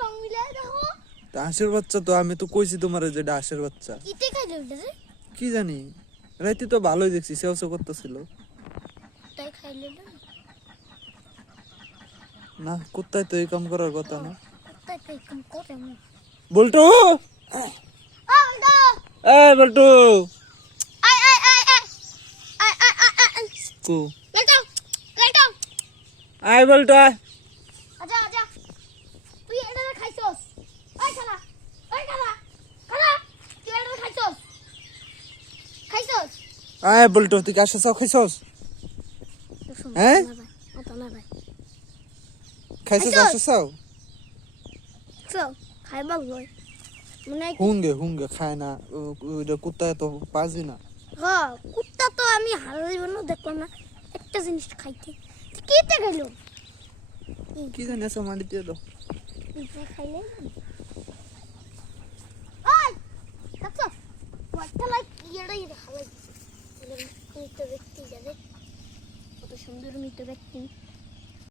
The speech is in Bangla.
রং মিলাই দেখো হাঁসের বাচ্চা তো আমি তো কইছি তোমারে যে এটা হাঁসের বাচ্চা কিতে খাইলো এটা রে কি জানি রাইতে তো ভালোই দেখছি সেও করতেছিল তাই খাইলো না কুত্তায় তো এই কাম করার কথা না তাই তাই কম করে না বল্টু বল্টু এই বল্টু আই আই আই আই আই আই আই কো বল্টু বল্টু আই বল্টু আয় আজা আজা তুই এটা খাইছস ওই খালা খালা তুই এটা খাইছস আয় বল্টু তুই কাছে চাও খাইছস হ্যাঁ খাইছস কাছে চাও খাইবা লই মানে হুঙ্গে খায় না ওইটা কুত্তায় তো পাজি না হ্যাঁ কুত্তা তো আমি হারা জীবনও দেখলাম না একটা জিনিস খাইতে কিতে খাইলো কি জানি আছে মাটি দিয়ে দাও খাইলে ওই দেখো ওয়াটা লাইক ইয়েটাই দেখা লাগে মৃত ব্যক্তি যাবে কত সুন্দর মৃত ব্যক্তি